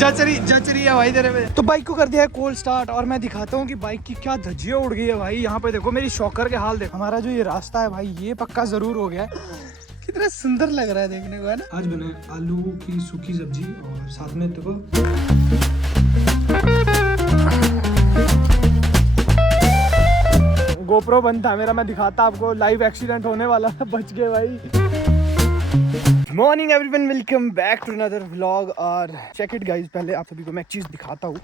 जच रही है भाई तेरे में। तो बाइक को कर दिया है कोल्ड स्टार्ट और मैं दिखाता हूँ कि बाइक की क्या धज्जियां उड़ गई है भाई। यहाँ पे देखो मेरी शॉकर के हाल देखो। हमारा जो ये रास्ता है भाई ये पक्का जरूर हो गया है। कितना सुंदर लग रहा है देखने को, है ना। आज बने आलू की सूखी सब्जी और साथ में देखो गोप्रो बंद था मेरा, मैं दिखाता आपको। लाइव एक्सीडेंट होने वाला था, बच गए भाई। Morning everyone, welcome back to another vlog. और चेक इट गाइस, पहले आप सभी को मैं एक चीज दिखाता हूँ।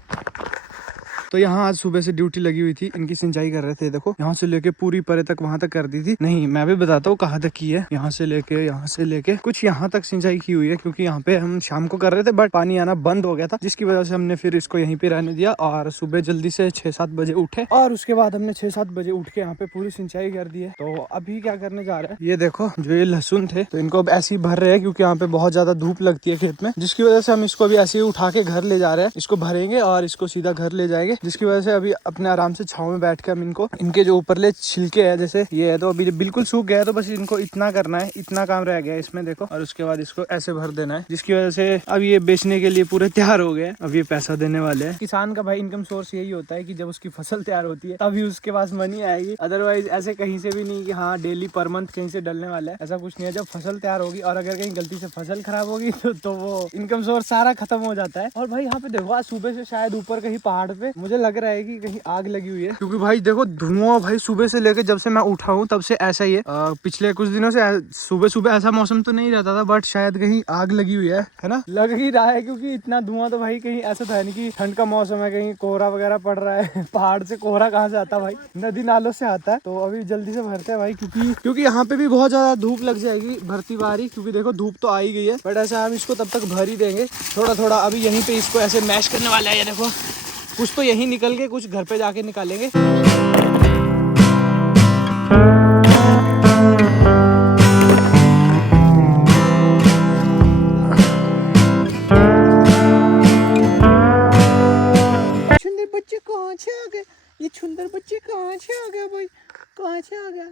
तो यहाँ आज सुबह से ड्यूटी लगी हुई थी, इनकी सिंचाई कर रहे थे। देखो यहाँ से लेके पूरी परे तक वहां तक कर दी थी। नहीं, मैं भी बताता हूँ कहाँ तक की है। यहाँ से लेके कुछ यहाँ तक सिंचाई की हुई है, क्योंकि यहाँ पे हम शाम को कर रहे थे बट पानी आना बंद हो गया था, जिसकी वजह से हमने फिर इसको यहीं पे रहने दिया। और सुबह जल्दी से 6-7 बजे उठे और उसके बाद हमने 6-7 बजे उठ के यहाँ पे पूरी सिंचाई कर दी है। तो अभी क्या करने जा रहे हैं, ये देखो जो ये लहसुन थे तो इनको अब ऐसे ही भर रहे हैं, क्योंकि यहाँ पे बहुत ज्यादा धूप लगती है खेत में, जिसकी वजह से हम इसको अभी ऐसे ही उठा के घर ले जा रहे हैं। इसको भरेंगे और इसको सीधा घर ले जाएंगे, जिसकी वजह से अभी अपने आराम से छांव में बैठ के हम इनको, इनके जो ऊपरले छिलके हैं जैसे ये है तो अभी बिल्कुल सूख गया है, तो बस इनको इतना करना है, इतना काम रह गया है इसमें देखो। और उसके बाद इसको ऐसे भर देना है, जिसकी वजह से अब ये बेचने के लिए पूरे तैयार हो गए। अब ये पैसा देने वाले हैं। किसान का भाई इनकम सोर्स यही होता है कि जब उसकी फसल तैयार होती है तभी उसके पास मनी आएगी। अदरवाइज ऐसे कहीं से भी नहीं कि हाँ डेली पर मंथ कहीं से डलने वाला है, ऐसा कुछ नहीं है। जब फसल तैयार होगी और अगर कहीं गलती से फसल खराब होगी तो वो इनकम सोर्स सारा खत्म हो जाता है। और भाई यहाँ पे देखो आज सुबह से शायद ऊपर कहीं पहाड़ पे मुझे लग रहा है कि कहीं आग लगी हुई है, क्योंकि भाई देखो धुआं भाई सुबह से लेके जब से मैं उठा हूँ तब से ऐसा ही है। पिछले कुछ दिनों से सुबह सुबह ऐसा मौसम तो नहीं रहता था, बट शायद कहीं आग लगी हुई है ना। लग ही रहा है, क्योंकि इतना धुआं तो भाई कहीं ऐसा था नहीं कि ठंड का मौसम है कहीं कोहरा वगैरह पड़ रहा है। पहाड़ से कोहरा कहाँ से आता है भाई, नदी नालों से आता है। तो अभी जल्दी से भरते हैं भाई, क्योंकि यहाँ पे भी बहुत ज्यादा धूप लग जाएगी भरती बारी, क्योंकि देखो धूप तो आ ही गई है, बट ऐसा हम इसको तब तक भर ही देंगे थोड़ा थोड़ा। अभी यहीं पे इसको ऐसे मैश करने वाला है, ये देखो कुछ तो यहीं निकल के कुछ घर पे जाके निकालेंगे। सुंदर बच्चे कहाँ से आ गए, ये सुंदर बच्चे कहाँ से आ गए भाई, कहाँ से आ गया।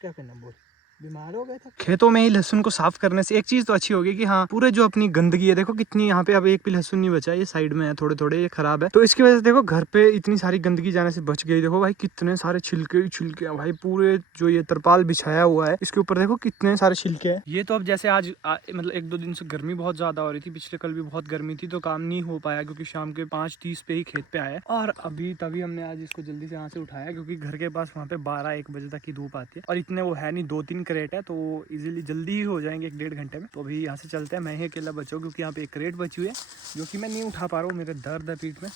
क्या करना बोल, बीमार हो गया था। खेतों में ही लहसुन को साफ करने से एक चीज तो अच्छी होगी कि हाँ पूरे जो अपनी गंदगी है देखो कितनी, यहाँ पे अब एक भी लहसुन नहीं बचा है, ये साइड में है थोड़े थोड़े, ये खराब है। तो इसकी वजह से देखो घर पे इतनी सारी गंदगी जाने से बच गई। देखो भाई कितने सारे छिलके ही छिलके हैं भाई, पूरे जो ये तरपाल बिछाया हुआ है इसके ऊपर देखो कितने सारे छिलके हैं। ये तो अब जैसे आज मतलब 1-2 दिन से गर्मी बहुत ज्यादा हो रही थी, पिछले कल भी बहुत गर्मी थी तो काम नहीं हो पाया, क्योंकि शाम के 5:30 पे ही खेत पे आया। और अभी तभी हमने आज इसको जल्दी से यहाँ से उठाया, क्योंकि घर के पास वहाँ पे 12-1 बजे तक की धूप आती है और इतने वो है नहीं, 2-3 क्रेट है तो इजीली जल्दी ही हो जाएंगे 1-1.5 घंटे में। तो अभी यहाँ से चलते हैं, मैं ही अकेला बचा हूँ, क्योंकि यहाँ पे एक क्रेट बची हुई है जो कि मैं नहीं उठा पा रहा हूँ, मेरे दर्द है पीठ में।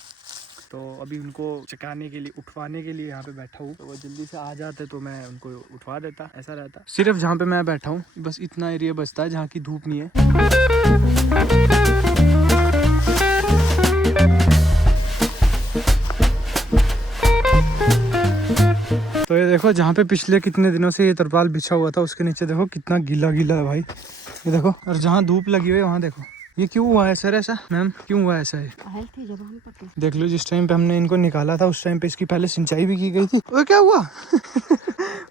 तो अभी उनको चकाने के लिए, उठवाने के लिए यहाँ पे बैठा हूँ, तो वो जल्दी से आ जाते तो मैं उनको उठवा देता। ऐसा रहता, सिर्फ जहाँ पे मैं बैठा हूँ बस इतना एरिया बचता है जहाँ की धूप नहीं है। तो ये देखो जहाँ पे पिछले कितने दिनों से ये तरपाल बिछा हुआ था उसके नीचे देखो कितना गीला गीला है भाई, ये देखो। और जहाँ धूप लगी हुई है वहाँ देखो, ये क्यों हुआ है सर ऐसा, मैम क्यों हुआ ऐसा है। देख लो जिस टाइम पे हमने इनको निकाला था उस टाइम पे इसकी पहले सिंचाई भी की गई थी। वो क्या हुआ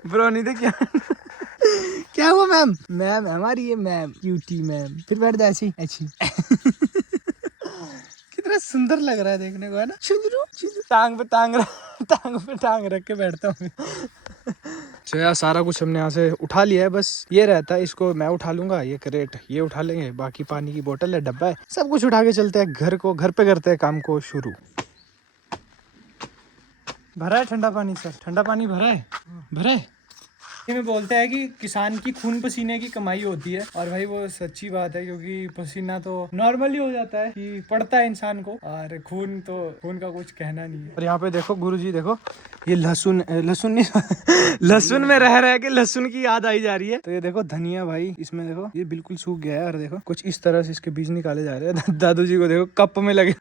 ब्रो नहीं थे क्या क्या हुआ मैम, मैम हमारी ये मैम क्यूटी मैम, फिर बैठ जाए ऐसी ऐसी कितना सुंदर लग रहा है देखने को, है ना। टांग पे टांग रख के बैठता हूँ। तो यार सारा कुछ हमने यहाँ से उठा लिया है, बस ये रहता है इसको मैं उठा लूंगा, ये क्रेट ये उठा लेंगे, बाकी पानी की बोतल है, डब्बा है, सब कुछ उठा के चलते हैं घर को, घर पे करते हैं काम को शुरू। भरा है ठंडा पानी सर, ठंडा पानी भरा है। में बोलते हैं कि किसान की खून पसीने की कमाई होती है, और भाई वो सच्ची बात है, क्योंकि पसीना तो नॉर्मली हो जाता है कि पड़ता है इंसान को, और खून का कुछ कहना नहीं है। और यहाँ पे देखो गुरुजी देखो ये लहसुन नहीं लहसुन में रह के लहसुन की याद आई जा रही है। तो ये देखो धनिया भाई, इसमें देखो ये बिल्कुल सूख गया है, और देखो कुछ इस तरह से इसके बीज निकाले जा रहे हैं। दादू जी को देखो कप में लगे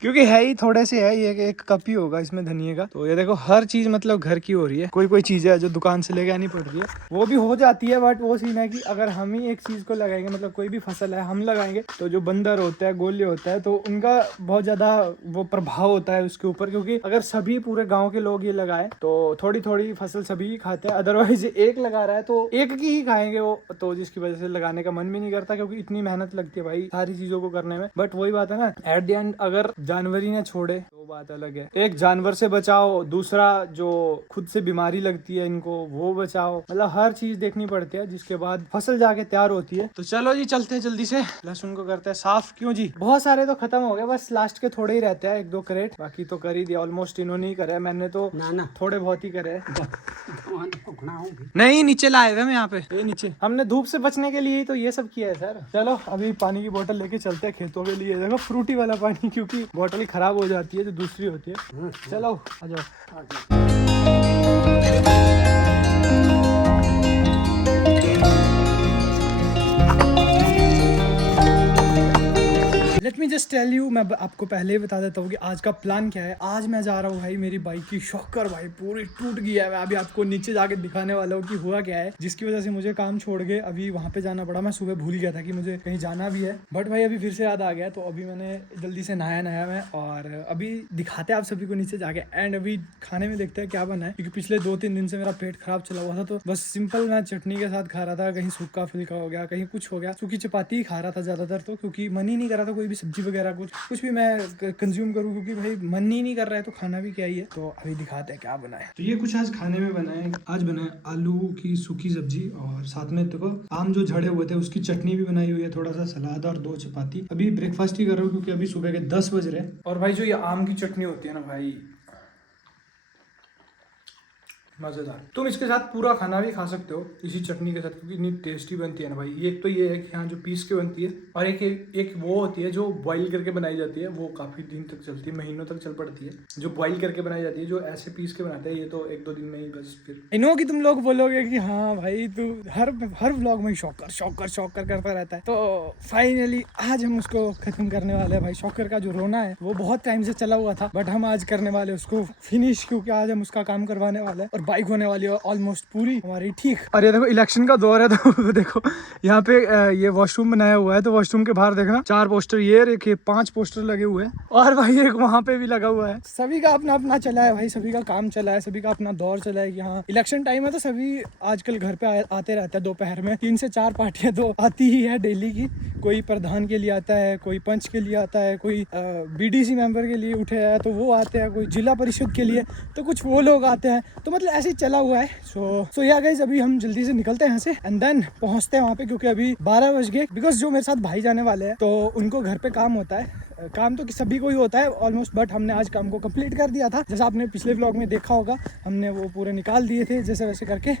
क्योंकि है ही थोड़े से है, ये एक कप ही होगा इसमें धनिया का। तो ये देखो हर चीज मतलब घर की हो रही है, कोई चीज है जो दुकान से लेके लगानी पड़ रही है, वो भी हो जाती है। बट वो सीन है कि अगर हम ही एक चीज को लगाएंगे, मतलब कोई भी फसल है हम लगाएंगे, तो जो बंदर होता है, गोले होता है, तो उनका बहुत ज्यादा वो प्रभाव होता है उसके ऊपर। क्योंकि अगर सभी पूरे गाँव के लोग ये लगाए तो थोड़ी थोड़ी फसल सभी ही खाते हैं। अदरवाइज एक लगा रहा है तो एक की ही खाएंगे वो, तो जिसकी वजह से लगाने का मन भी नहीं करता, क्योंकि इतनी मेहनत लगती है भाई सारी चीजों को करने में। बट वही बात है ना, एट द एंड अगर जानवर ही ना छोड़े तो बात अलग है। एक जानवर से बचाओ, दूसरा जो खुद से बीमारी लगती है इनको वो बचाओ, मतलब हर चीज देखनी पड़ती है, जिसके बाद फसल जाके तैयार होती है। तो चलो जी चलते हैं जल्दी से, लहसुन को करते हैं साफ। क्यों जी, बहुत सारे तो खत्म हो गए, बस लास्ट के थोड़े ही रहते हैं, 1-2 क्रेट, बाकी तो कर ही दिया ऑलमोस्ट इन्होंने ही करे, मैंने तो ना थोड़े बहुत ही करे। नहीं नीचे लाए थे हम यहाँ पे, ये नीचे हमने धूप से बचने के लिए ही तो ये सब किया है सर। चलो अभी पानी की बोतल लेके चलते हैं खेतों के लिए। देखो फ्रूटी वाला पानी, क्योंकि बोतल खराब हो जाती है जो दूसरी होती है। चलो आ जाओ। Let me just tell you, मैं आपको पहले ही बता देता हूँ कि आज का प्लान क्या है। आज मैं जा रहा हूँ भाई, मेरी बाइक की शॉकर भाई पूरी टूट गई है। मैं अभी आपको नीचे जाके दिखाने वाला हूँ कि हुआ क्या है, जिसकी वजह से मुझे काम छोड़ के अभी वहाँ पे जाना पड़ा। मैं सुबह भूल गया था कि मुझे कहीं जाना भी है, बट भाई अभी फिर से याद आ गया, तो अभी मैंने जल्दी से नहाया मैं, और अभी दिखाते हैं आप सभी को नीचे जाके। एंड अभी खाने में देखते हैं क्या बना है, क्योंकि पिछले 2-3 दिन से मेरा पेट खराब चला हुआ था, तो बस सिंपल मैं चटनी के साथ खा रहा था। कहीं सूखा फुल्का हो गया, कहीं कुछ हो गया, सूखी चपाती ही खा रहा था ज्यादातर, तो क्योंकि मन ही नहीं कर रहा था कोई भी सब्जी वगैरह कुछ भी मैं कंज्यूम करूँ, क्योंकि भाई मन ही नहीं कर रहा है, तो खाना भी क्या ही है। तो अभी दिखाते हैं क्या बना है। तो ये कुछ आज खाने में बना है। आज बना है आलू की सूखी सब्जी, और साथ में देखो आम जो झड़े हुए थे उसकी चटनी भी बनाई हुई है, थोड़ा सा सलाद और 2 चपाती। अभी ब्रेकफास्ट ही कर रहा हूँ, क्योंकि अभी सुबह के 10 बज रहे हैं। और भाई जो ये आम की चटनी होती है ना भाई, मजेदार। तुम इसके साथ पूरा खाना भी खा सकते हो इसी चटनी के साथ, क्योंकि इतनी टेस्टी बनती है ना भाई। एक तो ये है कि यहाँ जो पीस के बनती है, और एक वो होती है जो बॉईल करके बनाई जाती है, वो काफी दिन तक चलती है, महीनों तक चल पड़ती है। जो बॉईल करके बनाई जाती है, जो ऐसे पीस के बनाते हैं, ये तो 1-2 दिन में ही बस फिर। इनो कि तुम लोग बोलोगे कि हाँ भाई तू हर व्लॉग में शॉकर करता रहता है, तो फाइनली आज हम उसको खत्म करने वाले हैं भाई। शॉकर का जो रोना है वो बहुत टाइम से चला हुआ था, बट हम आज करने वाले उसको फिनिश, क्योंकि आज हम उसका काम करवाने वाले हैं। और बाइक होने वाली है ऑलमोस्ट पूरी हमारी ठीक। और ये देखो इलेक्शन का दौर है, तो देखो यहाँ पे ये वॉशरूम बनाया हुआ है, तो वॉशरूम के बाहर देखना 4 पोस्टर, ये देखिए 5 पोस्टर लगे हुए हैं, और भाई एक वहाँ पे भी लगा हुआ है। सभी का अपना अपना चला है भाई, सभी का काम चला है, सभी का अपना दौर चला है कि हाँ इलेक्शन टाइम है, तो सभी आजकल घर पे आते रहते हैं। दोपहर में 3 से 4 पार्टियां तो आती ही है डेली की। कोई प्रधान के लिए आता है, कोई पंच के लिए आता है, कोई BDC मेंबर के लिए उठे है तो वो आते हैं, कोई जिला परिषद के लिए, तो कुछ वो लोग आते हैं, तो मतलब ऐसे ही चला हुआ है। सो या गाइस अभी हम जल्दी से निकलते हैं यहाँ से, एंड देन पहुँचते हैं वहाँ पे, क्योंकि अभी 12 बज गए। बिकॉज जो मेरे साथ भाई जाने वाले हैं, तो उनको घर पे काम होता है, काम तो सभी को ही होता है ऑलमोस्ट, बट हमने आज काम को कंप्लीट कर दिया था। जैसा आपने पिछले व्लॉग में देखा होगा, हमने वो पूरे निकाल दिए थे जैसे वैसे करके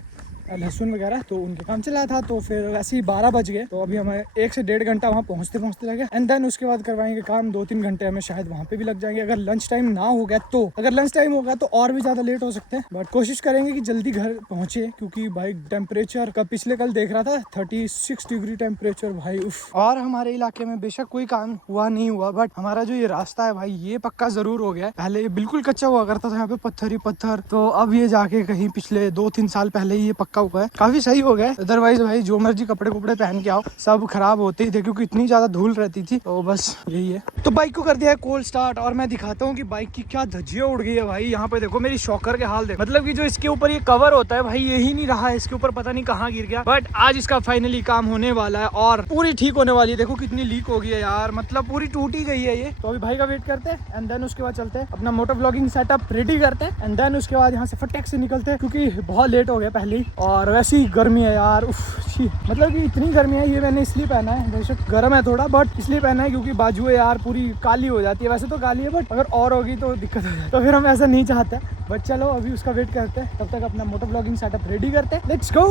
लहसुन वगैरह, तो उनके काम चला था। तो फिर वैसे ही 12 बज गए, तो अभी हमें 1 से 1.5 घंटा वहाँ पहुँचते लगे, एंड देन उसके बाद करवाएंगे काम। 2-3 घंटे हमें शायद वहाँ पे भी लग जाएंगे, अगर लंच टाइम ना हो गया तो। अगर लंच टाइम होगा तो और भी ज़्यादा लेट हो सकते हैं, बट कोशिश करेंगे कि जल्दी घर पहुँचे, क्योंकि भाई टेम्परेचर का पिछले कल देख रहा था 36 डिग्री टेम्परेचर भाई, उफ। और हमारे इलाके में बेशक कोई काम हुआ नहीं हुआ, बट हमारा जो ये रास्ता है भाई ये पक्का जरूर हो गया है। पहले ये बिल्कुल कच्चा हुआ करता था, यहाँ पे पत्थर ही पत्थर, तो अब ये जाके कहीं पिछले 2-3 साल पहले ही ये पक्का हुआ है, काफी सही हो गया। अदरवाइज भाई जो मर्जी कपड़े पहन के आओ सब खराब होते ही थे, क्योंकि इतनी ज्यादा धूल रहती थी। तो बस यही है। तो बाइक को कर दिया है कोल्ड स्टार्ट, और मैं दिखाता हूँ कि बाइक की क्या धज्जियां उड़ गई है भाई। यहाँ पे देखो मेरी शॉकर के हाल देखो, मतलब कि जो इसके ऊपर ये कवर होता है भाई यही नहीं रहा है, इसके ऊपर पता नहीं कहाँ गिर गया, बट आज इसका फाइनली काम होने वाला है और पूरी ठीक होने वाली है। देखो कितनी लीक हो गई है यार, मतलब पूरी टूट ही गई है ये। तो अभी भाई का वेट करते हैं, एंड देन उसके बाद चलते हैं अपना मोटर ब्लॉगिंग सेटअप रेडी करते हैं, एंड देन उसके बाद यहाँ से फटाक से निकलते हैं, क्योंकि बहुत लेट हो गया पहले ही। और वैसे ही गर्मी है यार, मतलब कि इतनी गर्मी है। ये मैंने इसलिए पहना है, बेशक गर्म है थोड़ा, बट इसलिए पहना है क्योंकि बाजुएं यार पूरी काली हो जाती है। वैसे तो काली है, बट अगर और होगी तो दिक्कत हो जाए, तो फिर हम ऐसा नहीं चाहते। बट चलो अभी उसका वेट करते हैं, तब तक अपना मोटर ब्लॉगिंग सेटअप रेडी करते हैं। Let's go.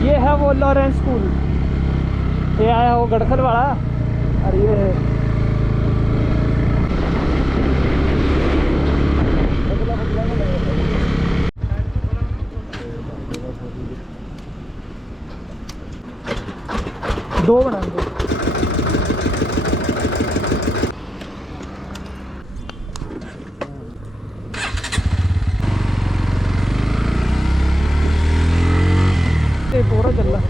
ये है वो लॉरेंस स्कूल, ये आया वो गड़खल वाला, और ये है दो बना दो। कोहरा चल रहा।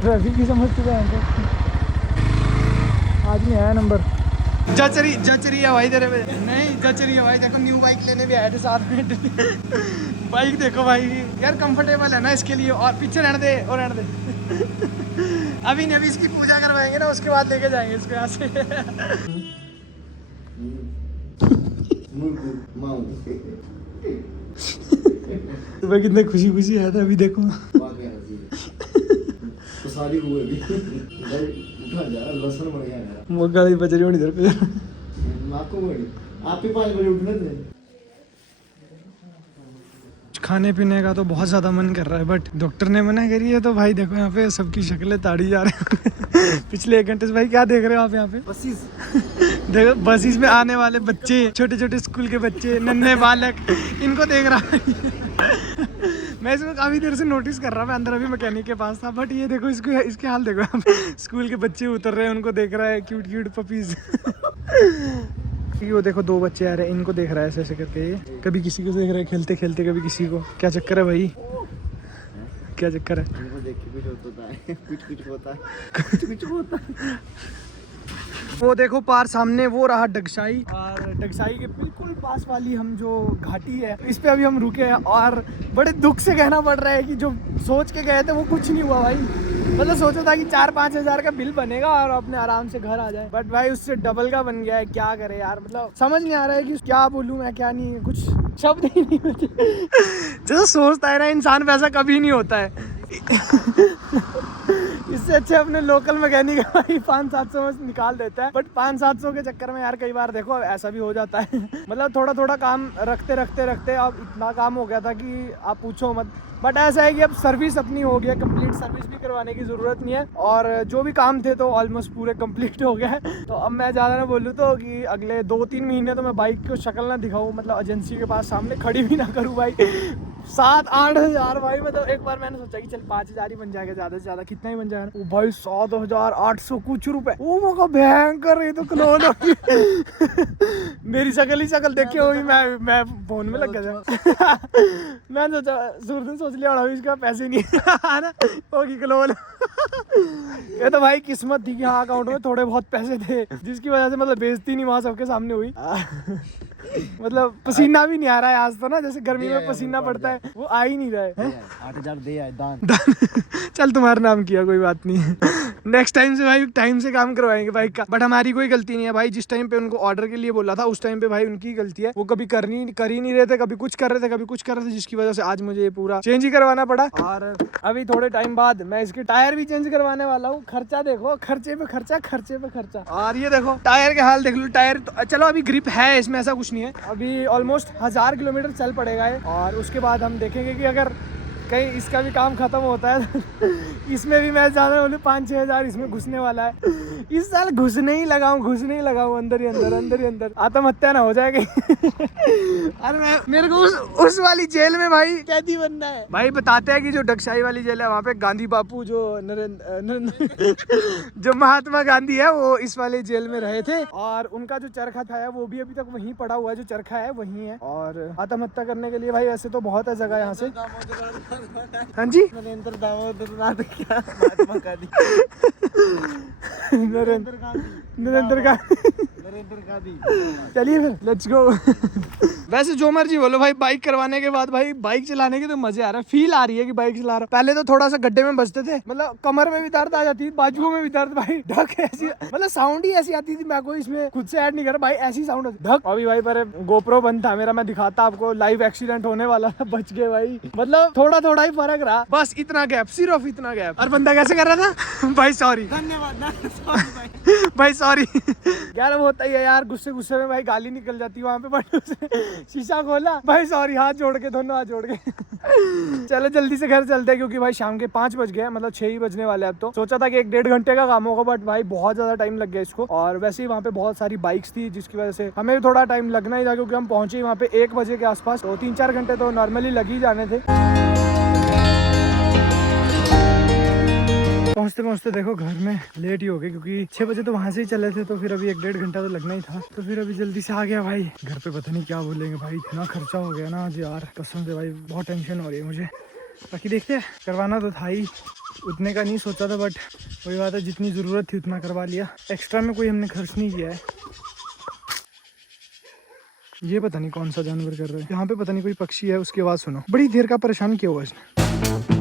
ट्रैफिक की समझ चुका है आज नहीं आया नंबर। जचरी है भाई तेरे पे, नहीं जचरी है भाई। देखो न्यू बाइक लेने भी आए थे साथ में। बाइक देखो भाई यार, कंफर्टेबल है ना इसके लिए। और पीछे रहने दे और रहने दे। अभी नहीं, अभी इसकी पूजा करवाएंगे ना, उसके बाद लेके जाएंगे इसको यहाँ से। तुम्हें कितने खुशी खुशी आया था अभी देखो। तो सारी हुए भी उठा जा लसन बढ़िया है। वो गाड़ी बज रही होनी इधर पे। आपको बड़ी आप भी 5 बजे उठने थे। खाने पीने का तो बहुत ज़्यादा मन कर रहा है, बट डॉक्टर ने मना करी है। तो भाई देखो यहाँ पे सबकी शक्लें ताड़ी जा रही हैं। पिछले 1 घंटे से भाई क्या देख रहे हो आप यहाँ पे? बसीस देखो बसीस में आने वाले बच्चे, छोटे छोटे स्कूल के बच्चे, नन्हे बालक, इनको देख रहा है। मैं इसको काफ़ी देर से नोटिस कर रहा। मैं अंदर अभी मैकेनिक के पास था, बट ये देखो इसको, इसके हाल देखो। स्कूल के बच्चे उतर रहे हैं, उनको देख रहा है, क्यूट क्यूट पपीज। वो देखो 2 बच्चे आ रहे हैं, इनको देख रहा है ऐसे ऐसे करके। कभी किसी को देख रहा है खेलते खेलते, कभी किसी को। क्या चक्कर है भाई, क्या चक्कर है? इनको देख के कुछ होता है, कुछ होता है, कुछ होता है। वो देखो पार सामने वो रहा डगशाई, और डगशाई के बिल्कुल पास वाली हम जो घाटी है, इस पे अभी हम रुके हैं। और बड़े दुख से कहना पड़ रहा है कि जो सोच के गए थे वो कुछ नहीं हुआ भाई। मतलब सोचा था कि 4-5 हज़ार का बिल बनेगा और अपने आराम से घर आ जाए, बट भाई उससे डबल का बन गया है। क्या करे यार, मतलब समझ नहीं आ रहा है कि क्या बोलूँ मैं, क्या नहीं, कुछ शब्द ही नहीं मुझे। जैसा सोचता है ना इंसान, वैसा कभी नहीं होता है। इससे अच्छे अपने लोकल मैकेनिक भाई 500-700 में निकाल देता है, बट 500-700 के चक्कर में यार कई बार देखो ऐसा भी हो जाता है। मतलब थोड़ा थोड़ा काम रखते अब इतना काम हो गया था कि आप पूछो मत। बट ऐसा है कि अब सर्विस अपनी हो गया, कंप्लीट सर्विस भी करवाने की ज़रूरत नहीं है। और जो भी काम थे तो ऑलमोस्ट पूरे कंप्लीट हो गए हैं। तो अब मैं ज़्यादा ना बोलूँ तो कि अगले 2-3 महीने तो मैं बाइक को शक्ल ना दिखाऊँ, मतलब एजेंसी के पास सामने खड़ी भी ना करूँ भाई। 7-8 हज़ार भाई, मतलब एक बार मैंने सोचा कि चल 5 हज़ार ही बन जाएगा, ज़्यादा से ज़्यादा कितना ही बन जाएगा। वो भाई 7,800 कुछ रुपए। वो मौका भयंकर, ये तो क्लोन होगी। मेरी शक्ल ही शक्ल देखी होगी, मैं फोन में लग गया था। मैंने सोचा सुरदन सोच लिया अभी इसका पैसे नहीं है ना, होगी क्लोन। ये तो भाई किस्मत थी कि हाँ अकाउंट में थोड़े बहुत पैसे थे, जिसकी वजह से मतलब बेइज्जती नहीं वहाँ सबके सामने हुई। मतलब पसीना भी नहीं आ रहा है आज तो ना, जैसे गर्मी में पसीना पड़ता है वो आ ही नहीं रहा है। 8,000 दे आए दान। चल तुम्हारा नाम किया, कोई बात नहीं। नेक्स्ट टाइम से भाई टाइम से काम करवाएंगे बाइक का। बट हमारी कोई गलती नहीं है भाई, जिस टाइम पे उनको ऑर्डर के लिए बोला था उस टाइम पे भाई उनकी गलती है। वो कभी कर ही नहीं रहे थे, कभी कुछ कर रहे थे, कभी कुछ कर रहे थे, जिसकी वजह से आज मुझे ये पूरा चेंज ही करवाना पड़ा। और अभी थोड़े टाइम बाद मैं इसके टायर भी चेंज करवाने वाला हूँ। खर्चा देखो, खर्चे पे खर्चा, खर्चे पे खर्चा। और ये देखो टायर के हाल देख लो। टायर तो चलो अभी ग्रिप है इसमें, ऐसा कुछ नहीं है। अभी ऑलमोस्ट 1000 किलोमीटर चल पड़ेगा है, और उसके बाद हम देखेंगे कि अगर कहीं इसका भी काम खत्म होता है इसमें भी मैं ज़्यादा बोलूँ 5-6 हज़ार इसमें घुसने वाला है। इस साल घुसने ही लगाऊं अंदर ही अंदर आत्महत्या ना हो जाएगी। अरे मेरे को उस वाली जेल में भाई कैदी बनना है। भाई बताते हैं कि जो डगशाई वाली जेल है वहाँ पे गांधी बापू जो नरेंद्र जो महात्मा गांधी है वो इस वाले जेल में रहे थे, और उनका जो चरखा था वो भी अभी तक वहीं पड़ा हुआ है। जो चरखा है वहीं है। और आत्महत्या करने के लिए भाई ऐसे तो बहुत है जगह यहाँ से। हाँ जी, नरेंद्र दामोदर क्या महात्मा गांधी, नरेंद्र गांधी। चलिए फिर लेट्स गो। वैसे जो मर्जी बोलो भाई, बाइक करवाने के बाद भाई बाइक चलाने के तो मजे आ रहा है, फील आ रही है कि बाइक चला रहा हूं। पहले तो थोड़ा सा गड्ढे में बजते थे, मतलब कमर में भी दर्द आ जाती थी, बाजुओं में भी दर्द भाई। ढक ऐसी, मतलब साउंड ही ऐसी आती थी। मैं कोई इसमें खुद से ऐड नहीं कर भाई, ऐसी साउंड ढक। अभी भाई पर गोप्रो बंद था मेरा, मैं दिखाता आपको। लाइव एक्सीडेंट होने वाला था, बच गए भाई। मतलब थोड़ा ही फर्क रहा, बस इतना गैप, सिर्फ इतना गैप। और बंदा कैसे कर रहा था भाई सॉरी, धन्यवाद भाई सॉरी। यार वो होता ही है यार, गुस्से में भाई गाली निकल जाती है वहाँ पे। बट शीशा खोला भाई सॉरी, हाथ जोड़ के, दोनों हाथ जोड़ के। चलो जल्दी से घर चलते हैं, क्योंकि भाई शाम के 5 बज गए, मतलब 6 ही बजने वाले। अब तो सोचा था कि 1-1.5 घंटे का काम होगा, बट भाई बहुत ज्यादा टाइम लग गया इसको। और वैसे ही वहाँ पे बहुत सारी बाइक्स थी, जिसकी वजह से हमें भी थोड़ा टाइम लगना ही था, क्योंकि हम पहुंचे वहाँ पे 1 बजे के आसपास। तो 3-4 घंटे तो नॉर्मली लग ही जाने थे। पहुंचते पहुंचते देखो घर में लेट ही हो गए, क्योंकि 6 बजे तो वहां से ही चले थे, तो फिर अभी 1-1.5 घंटा तो लगना ही था। तो फिर अभी जल्दी से आ गया भाई। घर पे पता नहीं क्या बोलेंगे भाई, इतना खर्चा हो गया ना आज यार, कसम से भाई बहुत टेंशन हो रही है मुझे। बाकी देखते हैं, करवाना तो था ही, उतने का नहीं सोचा था, बट वही बात है जितनी ज़रूरत थी उतना करवा लिया। एक्स्ट्रा में कोई हमने खर्च नहीं किया है। ये पता नहीं कौन सा जानवर कर रहा है यहाँ पे, पता नहीं कोई पक्षी है, उसकी आवाज़ सुनो। बड़ी देर का परेशान किया हुआ इसने।